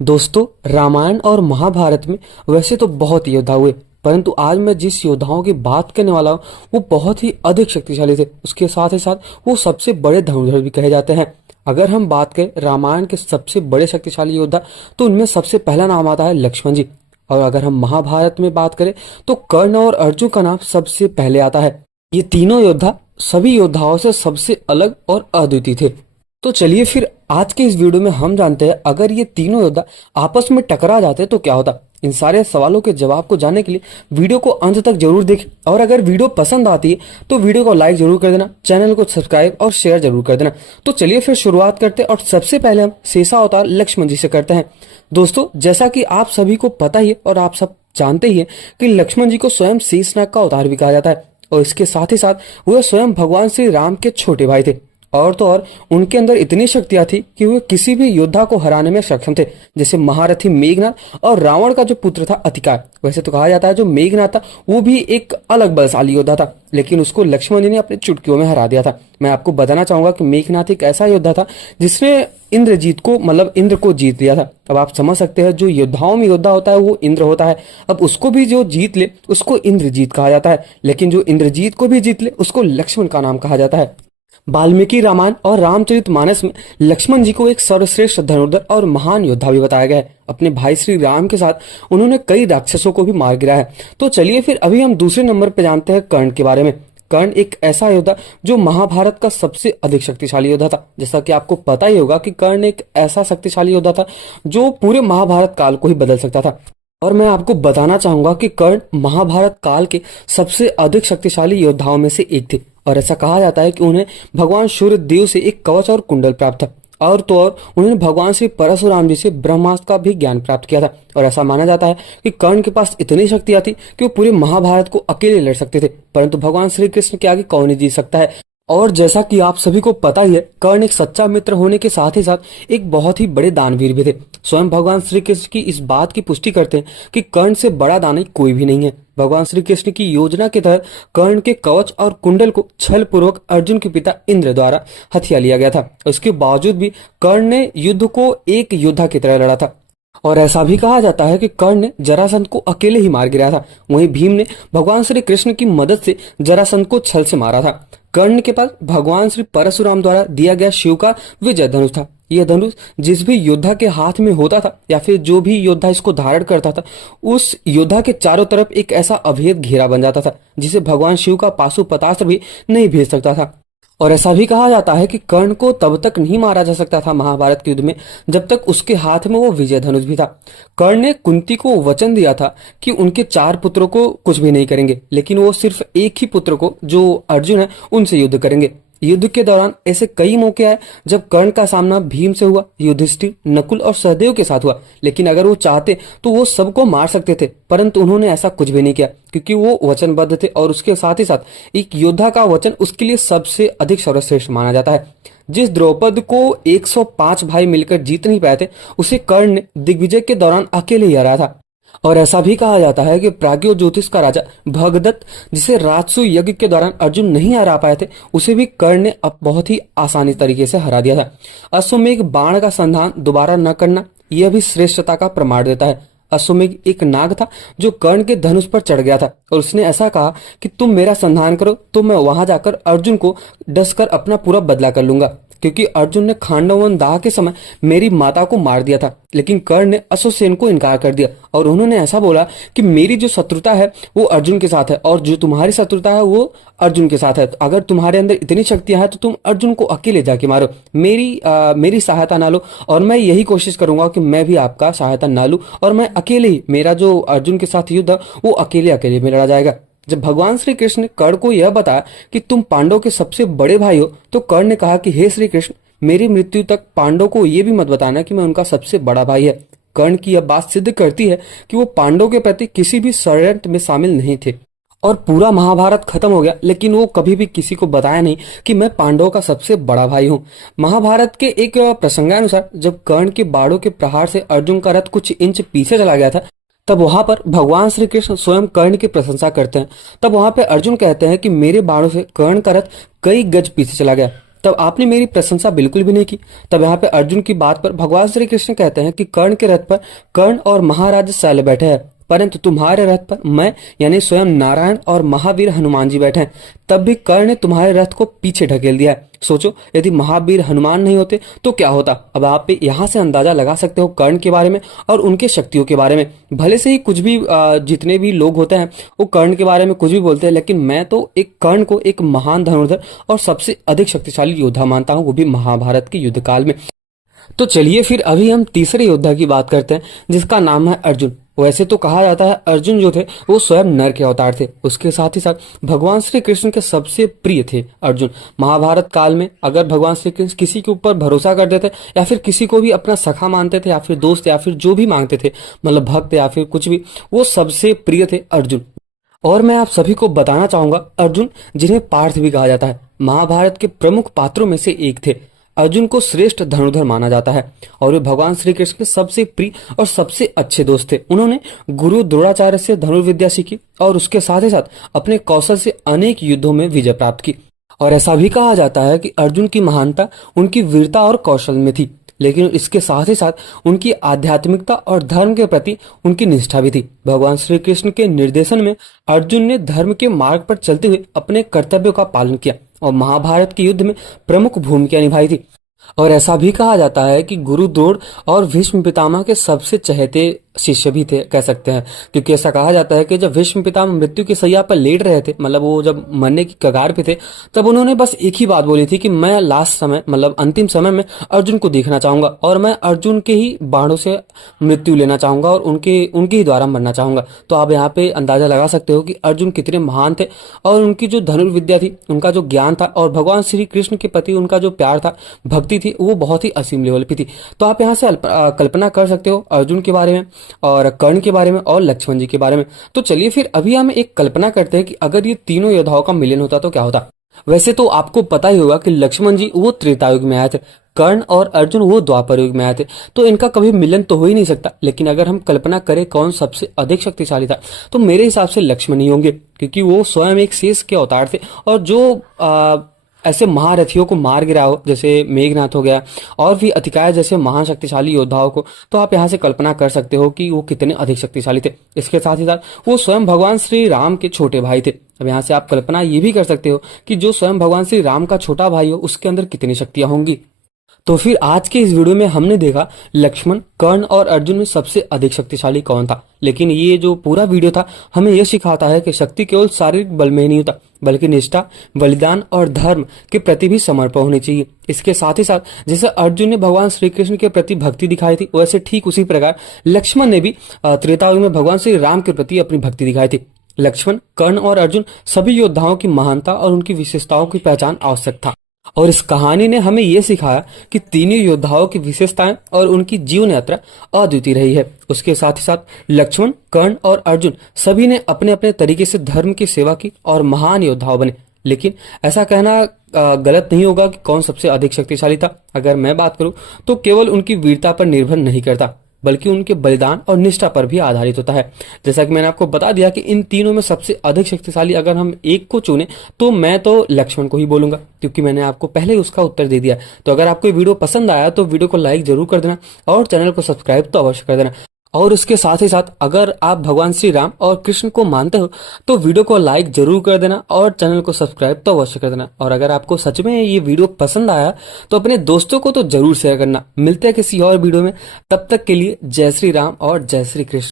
दोस्तों, रामायण और महाभारत में वैसे तो बहुत योद्धा हुए, परंतु आज मैं जिस योद्धाओं की बात करने वाला हूँ वो बहुत ही अधिक शक्तिशाली थे। उसके साथ ही साथ वो सबसे बड़े धनुर्धर भी कहे जाते हैं। अगर हम बात करें रामायण के सबसे बड़े शक्तिशाली योद्धा, तो उनमें सबसे पहला नाम आता है लक्ष्मण जी। और अगर हम महाभारत में बात करें तो कर्ण और अर्जुन का नाम सबसे पहले आता है। ये तीनों योद्धा सभी योद्धाओं से सबसे अलग और अद्वितीय थे। तो चलिए फिर आज के इस वीडियो में हम जानते हैं, अगर ये तीनों योद्धा आपस में टकरा जाते तो क्या होता। इन सारे सवालों के जवाब को जानने के लिए वीडियो को अंत तक जरूर देखें, और अगर वीडियो पसंद आती है तो वीडियो को लाइक जरूर कर देना, चैनल को सब्सक्राइब और शेयर जरूर कर देना। तो चलिए फिर शुरुआत करते हैं, और सबसे पहले हम शेषा अवतार लक्ष्मण जी से करते हैं। दोस्तों, जैसा कि आप सभी को पता ही है और आप सब जानते ही है कि लक्ष्मण जी को स्वयं शेषनाग का अवतार भी कहा जाता है, और इसके साथ ही साथ वह स्वयं भगवान श्री राम के छोटे भाई थे। और तो और उनके अंदर इतनी शक्तियां थी कि वे किसी भी योद्धा को हराने में सक्षम थे, जैसे महारथी मेघनाथ और रावण का जो पुत्र था अतिकार। वैसे तो कहा जाता है जो मेघनाथ था वो भी एक अलग बलशाली योद्धा था, लेकिन उसको लक्ष्मण जी ने अपने चुटकियों में हरा दिया था। मैं आपको बताना चाहूंगा कि मेघनाथ एक ऐसा योद्धा था जिसने इंद्रजीत को इंद्र को जीत लिया था। अब आप समझ सकते हैं, जो योद्धाओं में योद्धा होता है वो इंद्र होता है। अब उसको भी जो जीत ले उसको इंद्रजीत कहा जाता है, लेकिन जो इंद्रजीत को भी जीत ले उसको लक्ष्मण का नाम कहा जाता है। वाल्मीकि रामायण और रामचरितमानस में लक्ष्मण जी को एक सर्वश्रेष्ठ धनुर्धर और महान योद्धा भी बताया गया है। अपने भाई श्री राम के साथ उन्होंने कई राक्षसों को भी मार गिराया है। तो चलिए फिर अभी हम दूसरे नंबर पर जानते हैं कर्ण के बारे में। कर्ण एक ऐसा योद्धा जो महाभारत का सबसे अधिक शक्तिशाली योद्धा था। जैसा कि आपको पता ही होगा कि कर्ण एक ऐसा शक्तिशाली योद्धा था जो पूरे महाभारत काल को ही बदल सकता था। और मैं आपको बताना चाहूंगा कि कर्ण महाभारत काल के सबसे अधिक शक्तिशाली योद्धाओं में से एक थे, और ऐसा कहा जाता है कि उन्हें भगवान सूर्य देव से एक कवच और कुंडल प्राप्त था, और तो और उन्होंने भगवान श्री परशुराम जी से ब्रह्मास्त्र का भी ज्ञान प्राप्त किया था। और ऐसा माना जाता है कि कर्ण के पास इतनी शक्तियां थी कि वो पूरे महाभारत को अकेले लड़ सकते थे, परंतु भगवान श्री कृष्ण के आगे कौन ही जीत सकता है। और जैसा कि आप सभी को पता ही है, कर्ण एक सच्चा मित्र होने के साथ ही साथ एक बहुत ही बड़े दानवीर भी थे। स्वयं भगवान श्री कृष्ण की इस बात की पुष्टि करते हैं कि कर्ण से बड़ा दानी कोई भी नहीं है। भगवान श्री कृष्ण की योजना के तहत कर्ण के कवच और कुंडल को छल पूर्वक अर्जुन के पिता इंद्र द्वारा हथिया लिया गया था। उसके बावजूद भी कर्ण ने युद्ध को एक योद्धा की तरह लड़ा था, और ऐसा भी कहा जाता है कि कर्ण ने जरासंध को अकेले ही मार गिराया था। वहीं भीम ने भगवान श्री कृष्ण की मदद से जरासंध को छल से मारा था। कर्ण के पास भगवान श्री परशुराम द्वारा दिया गया शिव का विजय धनुष था। यह धनुष जिस भी योद्धा के हाथ में होता था, या फिर जो भी योद्धा इसको धारण करता था, उस योद्धा के चारों तरफ एक ऐसा अभेद घेरा बन जाता था जिसे भगवान शिव का पाशुपतास्त्र भी नहीं भेज सकता था। और ऐसा भी कहा जाता है कि कर्ण को तब तक नहीं मारा जा सकता था महाभारत के युद्ध में जब तक उसके हाथ में वो विजय धनुष भी था। कर्ण ने कुंती को वचन दिया था कि उनके 4 पुत्रों को कुछ भी नहीं करेंगे, लेकिन वो सिर्फ एक ही पुत्र को, जो अर्जुन है, उनसे युद्ध करेंगे। युद्ध के दौरान ऐसे कई मौके आए जब कर्ण का सामना भीम से हुआ, युधिष्ठिर, नकुल और सहदेव के साथ हुआ। लेकिन अगर वो चाहते तो वो सबको मार सकते थे, परंतु उन्होंने ऐसा कुछ भी नहीं किया, क्योंकि वो वचनबद्ध थे। और उसके साथ ही साथ एक योद्धा का वचन उसके लिए सबसे अधिक सर्वश्रेष्ठ माना जाता है। जिस द्रौपद को 105 भाई मिलकर जीत नहीं पाए थे, उसे कर्ण ने दिग्विजय के दौरान अकेले ही हराया था। और ऐसा भी कहा जाता है कि प्राज्ञो ज्योतिष का राजा भगदत्त, जिसे राजसू यज्ञ के दौरान अर्जुन नहीं हरा पाए थे, उसे भी कर्ण ने अब बहुत ही आसानी तरीके से हरा दिया था। अश्वमेघ बाण का संधान दोबारा न करना, यह भी श्रेष्ठता का प्रमाण देता है। अश्वमेघ एक नाग था जो कर्ण के धनुष पर चढ़ गया था, और उसने ऐसा कहा कि तुम मेरा संधान करो तो मैं वहां जाकर अर्जुन को डसकर अपना पूरा बदला कर लूंगा, क्योंकि अर्जुन ने खांडवन दाह के समय मेरी माता को मार दिया था। लेकिन कर्ण ने अश्वसेन को इनकार कर दिया, और उन्होंने ऐसा बोला कि मेरी जो शत्रुता है वो अर्जुन के साथ है, और जो तुम्हारी शत्रुता है वो अर्जुन के साथ है। अगर तुम्हारे अंदर इतनी शक्तियां हैं तो तुम अर्जुन को अकेले जाके मारो, मेरी सहायता ना लो। और मैं यही कोशिश करूंगा कि मैं भी आपका सहायता ना लूं, और मैं अकेले ही, मेरा जो अर्जुन के साथ युद्ध है वो अकेले अकेले में लड़ा जाएगा। जब भगवान श्री कृष्ण ने कर्ण को यह बताया कि तुम पांडव के सबसे बड़े भाई हो, तो कर्ण ने कहा कि हे श्री कृष्ण, मेरी मृत्यु तक पांडव को यह भी मत बताना कि मैं उनका सबसे बड़ा भाई है। कर्ण की यह बात सिद्ध करती है कि वो पांडव के प्रति किसी भी षड्यंत्र में शामिल नहीं थे। और पूरा महाभारत खत्म हो गया, लेकिन वो कभी भी किसी को बताया नहीं कि मैं पांडवों का सबसे बड़ा भाई हूँ। महाभारत के एक प्रसंगानुसार जब कर्ण के बाणों के प्रहार से अर्जुन का रथ कुछ इंच पीछे चला गया था, तब वहां पर भगवान श्री कृष्ण स्वयं कर्ण की प्रशंसा करते हैं। तब वहां पे अर्जुन कहते हैं कि मेरे बाणों से कर्ण का रथ कई गज पीछे चला गया। तब आपने मेरी प्रशंसा बिल्कुल भी नहीं की। तब यहाँ पे अर्जुन की बात पर भगवान श्री कृष्ण कहते हैं कि कर्ण के रथ पर कर्ण और महाराज शैल बैठे हैं, परंतु तुम्हारे रथ पर मैं यानी स्वयं नारायण और महावीर हनुमान जी बैठे हैं। तब भी कर्ण ने तुम्हारे रथ को पीछे ढकेल दिया है। सोचो, यदि महावीर हनुमान नहीं होते तो क्या होता। अब आप यहाँ से अंदाजा लगा सकते हो कर्ण के बारे में और उनके शक्तियों के बारे में। भले से ही कुछ भी जितने भी लोग होते हैं वो कर्ण के बारे में कुछ भी बोलते हैं, लेकिन मैं तो एक कर्ण को एक महान धनुर्धर और सबसे अधिक शक्तिशाली योद्धा मानता हूँ, वो भी महाभारत के युद्ध काल में। तो चलिए फिर अभी हम तीसरे योद्धा की बात करते हैं, जिसका नाम है अर्जुन। वैसे तो कहा जाता है अर्जुन जो थे वो स्वयं नर के अवतार थे। उसके साथ ही साथ भगवान श्री कृष्ण के सबसे प्रिय थे अर्जुन। महाभारत काल में अगर भगवान श्री कृष्ण किसी के ऊपर भरोसा करते थे या फिर किसी को भी अपना सखा मानते थे या फिर दोस्त या फिर जो भी मांगते थे, मतलब भक्त या फिर कुछ भी, वो सबसे प्रिय थे अर्जुन। और मैं आप सभी को बताना चाहूंगा अर्जुन, जिन्हें पार्थ भी कहा जाता है, महाभारत के प्रमुख पात्रों में से एक थे। अर्जुन को श्रेष्ठ धनुर्धर माना जाता है और वे भगवान श्री कृष्ण के सबसे प्रिय और सबसे अच्छे दोस्त थे। उन्होंने गुरु द्रोणाचार्य से धनुर्विद्या सीखी और उसके साथ ही साथ अपने कौशल से अनेक युद्धों में विजय प्राप्त की। और ऐसा भी कहा जाता है कि अर्जुन की महानता उनकी वीरता और कौशल में थी, लेकिन इसके साथ ही साथ उनकी आध्यात्मिकता और धर्म के प्रति उनकी निष्ठा भी थी। भगवान श्री कृष्ण के निर्देशन में अर्जुन ने धर्म के मार्ग पर चलते हुए अपने कर्तव्यों का पालन किया और महाभारत के युद्ध में प्रमुख भूमिका निभाई थी। और ऐसा भी कहा जाता है कि गुरु द्रोण और भीष्म पितामह के सबसे चहेते शिष्य भी थे, कह सकते हैं, क्योंकि ऐसा कहा जाता है कि जब भीष्म पितामह मृत्यु की सैया पर लेट रहे थे, मतलब वो जब मरने की कगार पे थे, तब उन्होंने बस एक ही बात बोली थी कि मैं लास्ट समय, मतलब अंतिम समय में अर्जुन को देखना चाहूंगा और मैं अर्जुन के ही बाणों से मृत्यु लेना चाहूंगा और उनके ही द्वारा मरना चाहूंगा। तो आप यहाँ पे अंदाजा लगा सकते हो कि अर्जुन कितने महान थे और उनकी जो धनुर्विद्या थी, उनका जो ज्ञान था और भगवान श्री कृष्ण के प्रति उनका जो प्यार था, भक्ति थी, वो बहुत ही असीम लेवल पे थी। तो आप यहाँ से कल्पना कर सकते हो अर्जुन के बारे में और कर्ण के बारे में और लक्ष्मण जी के बारे में। तो चलिए फिर अभी हम एक कल्पना करते हैं कि अगर ये तीनों योद्धाओं का मिलन होता तो क्या होता। वैसे तो आपको पता ही होगा कि लक्ष्मण जी वो त्रेता युग में आए थे, कर्ण और अर्जुन वो द्वापर युग में आए थे, तो इनका कभी मिलन तो हो ही नहीं सकता। लेकिन अगर हम कल्पना करें कौन सबसे अधिक शक्तिशाली था, तो मेरे हिसाब से लक्ष्मण ही होंगे, क्योंकि वो स्वयं एक शेष के अवतार थे और जो ऐसे महारथियों को मार गिरा हो, जैसे मेघनाथ हो गया और भी अतिकाय जैसे महान शक्तिशाली योद्धाओं को, तो आप यहाँ से कल्पना कर सकते हो कि वो कितने अधिक शक्तिशाली थे। इसके साथ ही साथ वो स्वयं भगवान श्री राम के छोटे भाई थे। अब यहाँ से आप कल्पना ये भी कर सकते हो कि जो स्वयं भगवान श्री राम का छोटा भाई हो, उसके अंदर कितनी शक्तियां होंगी। तो फिर आज के इस वीडियो में हमने देखा लक्ष्मण, कर्ण और अर्जुन में सबसे अधिक शक्तिशाली कौन था। लेकिन ये जो पूरा वीडियो था हमें यह सिखाता है कि शक्ति केवल शारीरिक बल में ही नहीं होता, बल्कि निष्ठा, बलिदान और धर्म के प्रति भी समर्पण होनी चाहिए। इसके साथ ही साथ जैसे अर्जुन ने भगवान श्री कृष्ण के प्रति भक्ति दिखाई थी, वैसे ठीक उसी प्रकार लक्ष्मण ने भी त्रेता युग में भगवान श्री राम के प्रति अपनी भक्ति दिखाई थी। लक्ष्मण, कर्ण और अर्जुन सभी योद्धाओं की महानता और उनकी विशेषताओं की पहचान आवश्यक था। और इस कहानी ने हमें यह सिखाया कि तीनों योद्धाओं की विशेषताएं और उनकी जीवन यात्रा अद्वितीय रही है। उसके साथ ही साथ लक्ष्मण, कर्ण और अर्जुन सभी ने अपने अपने तरीके से धर्म की सेवा की और महान योद्धाओं बने। लेकिन ऐसा कहना गलत नहीं होगा कि कौन सबसे अधिक शक्तिशाली था। अगर मैं बात करूं तो केवल उनकी वीरता पर निर्भर नहीं करता, बल्कि उनके बलिदान और निष्ठा पर भी आधारित होता है। जैसा कि मैंने आपको बता दिया कि इन तीनों में सबसे अधिक शक्तिशाली अगर हम एक को चुने तो मैं तो लक्ष्मण को ही बोलूंगा, क्योंकि मैंने आपको पहले ही उसका उत्तर दे दिया। तो अगर आपको ये वीडियो पसंद आया तो वीडियो को लाइक जरूर कर देना और चैनल को सब्सक्राइब तो अवश्य कर देना। और उसके साथ ही साथ अगर आप भगवान श्री राम और कृष्ण को मानते हो तो वीडियो को लाइक जरूर कर देना और चैनल को सब्सक्राइब तो अवश्य कर देना। और अगर आपको सच में ये वीडियो पसंद आया तो अपने दोस्तों को तो जरूर शेयर करना। मिलते हैं किसी और वीडियो में, तब तक के लिए जय श्री राम और जय श्री कृष्ण।